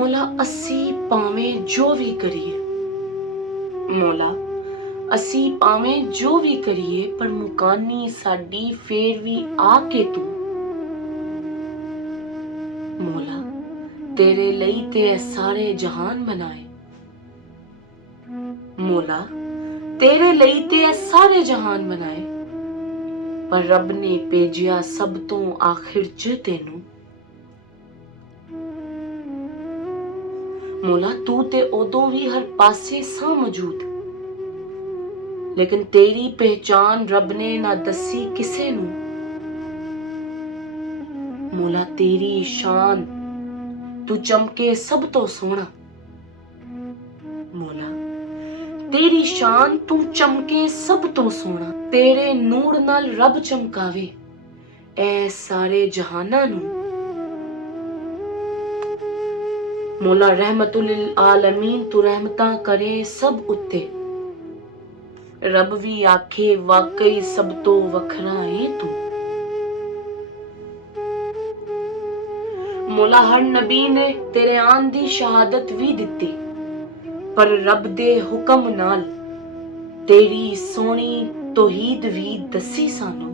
ਮੌਲਾ ਅਸੀਂ ਭਾਵੇਂ ਜੋ ਵੀ ਕਰੀਏ, ਮੌਲਾ ਅਸੀਂ ਭਾਵੇਂ ਜੋ ਵੀ ਕਰੀਏ, ਪਰ ਮੁਕਾਨੀ ਸਾਡੀ ਫੇਰ ਵੀ ਆ ਕੇ ਤੂੰ। ਮੌਲਾ ਤੇਰੇ ਲਈ ਤੇ ਇਹ ਸਾਰੇ ਜਹਾਨ ਬਣਾਏ, ਮੌਲਾ ਤੇਰੇ ਲਈ ਤੇ ਇਹ ਸਾਰੇ ਜਹਾਨ ਬਣਾਏ, ਪਰ ਰੱਬ ਨੇ ਭੇਜਿਆ ਸਭ ਤੋਂ ਆਖਿਰ 'ਚ ਤੈਨੂੰ। ਮੌਲਾ ਤੂੰ ਤੇ ਉਦੋਂ ਵੀ ਹਰ ਪਾਸੇ ਸਾਂ ਮੌਜੂਦ, ਲੇਕਿਨ ਤੇਰੀ ਪਹਿਚਾਨ ਰੱਬ ਨੇ ਨਾ ਦੱਸੀ ਕਿਸੇ ਨੂੰ। ਮੌਲਾ ਤੇਰੀ ਸ਼ਾਨ ਤੂੰ ਚਮਕੇ ਸਭ ਤੋਂ ਸੋਹਣਾ, ਮੌਲਾ ਤੇਰੀ ਸ਼ਾਨ ਤੂੰ ਚਮਕੇ ਸਭ ਤੋਂ ਸੋਹਣਾ। ਤੇਰੇ ਨੂਰ ਨਾਲ ਰੱਬ ਚਮਕਾਵੇ ਐ ਸਾਰੇ ਜਹਾਨਾਂ ਨੂੰ। ਮੌਲਾ ਰਹਿਮਤੁਲ ਲਿਲ ਆਲਮੀਨ ਤੂੰ ਰਹਿਮਤਾਂ ਕਰੇ ਸਭ ਉੱਤੇ, ਰੱਬ ਵੀ ਆਖੇ ਵਾਕਈ ਸਭ ਤੋਂ ਵੱਖਰਾ ਏ ਤੂੰ। ਮੌਲਾ ਹਰ ਨਬੀ ਨੇ ਤੇਰੇ ਆਨ ਦੀ ਸ਼ਹਾਦਤ ਵੀ ਦਿੱਤੀ, ਪਰ ਰੱਬ ਦੇ ਹੁਕਮ ਨਾਲ ਤੇਰੀ ਸੋਹਣੀ ਤੌਹੀਦ ਵੀ ਦੱਸੀ ਸਾਨੂੰ।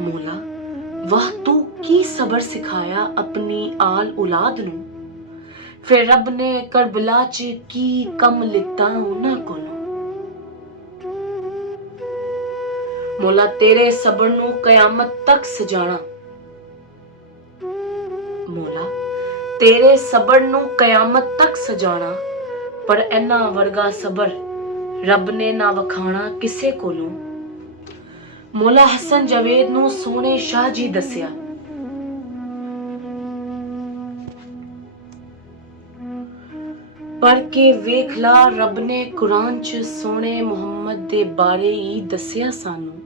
ਮੌਲਾ ਵਾਹ ਤੂੰ ਕੀ ਸਬਰ ਸਿਖਾਇਆ ਆਪਣੀ ਆਲ ਔਲਾਦ ਨੂੰ, ਫਿਰ ਰੱਬ ਨੇ ਕਰਬਲਾ 'ਚ ਕੀ ਕੰਮ ਲਿੱਤਾ ਉਹਨਾਂ ਕੋਲੋਂ। ਮੌਲਾ ਤੇਰੇ ਸਬਰ ਨੂੰ ਕਿਆਮਤ ਤੱਕ ਸਜਾਣਾ, ਮੌਲਾ ਤੇਰੇ ਸਬਰ ਨੂੰ ਕਿਆਮਤ ਤੱਕ ਸਜਾਣਾ, ਪਰ ਇਹਨਾਂ ਵਰਗਾ ਸਬਰ ਰੱਬ ਨੇ ਨਾ ਵਖਾਣਾ ਕਿਸੇ ਕੋਲੋਂ। ਮੌਲਾ ਹਸਨ ਜਵੇਦ ਨੂੰ ਸੋਹਣੇ ਸ਼ਾਹ ਜੀ ਦੱਸਿਆ, ਪਰ ਕੇ ਵੇਖ ਲਾ ਰੱਬ ਨੇ ਕੁਰਾਨ 'ਚ ਸੋਹਣੇ ਮੁਹੰਮਦ ਦੇ ਬਾਰੇ ਹੀ ਦੱਸਿਆ ਸਾਨੂੰ।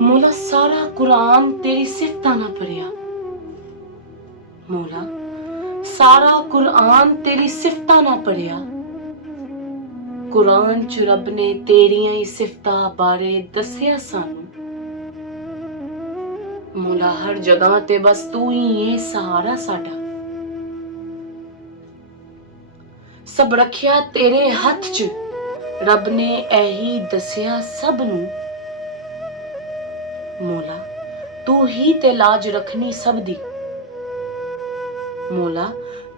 ਮੌਲਾ ਸਾਰਾ ਕੁਰਾਨ ਤੇਰੀ ਸਿਫਤਾਂ ਨਾ ਪੜਿਆ, ਮੌਲਾ ਸਾਰਾ ਕੁਰਾਨ ਤੇਰੀ ਸਿਫਤਾਂ ਨਾ ਪੜਿਆ। ਕੁਰਾਨ 'ਚ ਰੱਬ ਨੇ ਤੇਰੀਆਂ ਹੀ ਸਿਫਤਾਂ ਬਾਰੇ ਦੱਸਿਆ ਸਾਨੂੰ। ਮੌਲਾ ਹਰ ਜਗ੍ਹਾ ਤੇ ਬਸ ਤੂੰ ਹੀ ਏ ਸਹਾਰਾ ਸਾਡਾ, ਸਭ ਰੱਖਿਆ ਤੇਰੇ ਹੱਥ 'ਚ, ਰੱਬ ਨੇ ਇਹੀ ਦੱਸਿਆ ਸਭ ਨੂੰ। ਮੌਲਾ ਤੂੰ ਹੀ ਤੇ ਲਾਜ ਰੱਖਣੀ ਸਭ ਦੀ, ਮੌਲਾ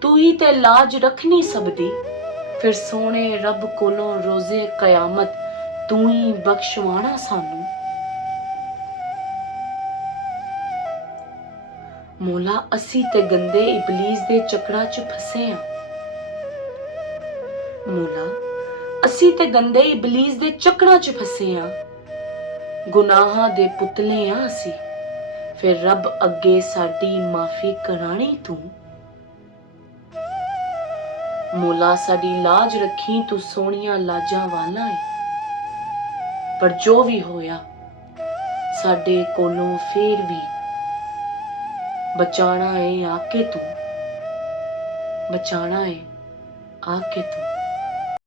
ਤੂੰ ਹੀ ਤੇ ਲਾਜ ਰੱਖਣੀ ਸਭ ਦੀ, ਫਿਰ ਸੋਹਣੇ ਰੱਬ ਕੋਲੋਂ ਰੋਜ਼ੇ ਕਿਆਮਤ ਤੂੰ ਹੀ ਬਖਸ਼ਵਾਣਾ ਸਾਨੂੰ। ਮੌਲਾ ਅਸੀਂ ਤੇ ਗੰਦੇ ਇਬਲੀਸ ਦੇ ਚੱਕਰਾਂ 'ਚ ਫਸੇ ਆਂ, ਮੌਲਾ ਅਸੀਂ ਤੇ ਗੰਦੇ ਇਬਲੀਸ ਦੇ ਚੱਕਰਾਂ 'ਚ ਫਸੇ ਆਂ, ਗੁਨਾਹਾਂ ਦੇ ਪੁਤਲੇ ਆਂ ਅਸੀਂ, ਫਿਰ ਰੱਬ ਅੱਗੇ ਸਾਡੀ ਮਾਫੀ ਕਰਾਣੀ ਤੂੰ। ਮੌਲਾ ਸਾਡੀ ਲਾਜ ਰੱਖੀ ਤੂੰ ਸੋਹਣੀਆਂ ਲਾਜਾਂ ਵਾਲਾ ਏ, ਪਰ ਜੋ ਵੀ ਹੋਇਆ ਸਾਡੇ ਕੋਲੋਂ ਫੇਰ ਵੀ ਬਚਾਣਾ ਏ ਆਕੇ ਤੂੰ, ਬਚਾਣਾ ਏ ਆਕੇ ਤੂੰ।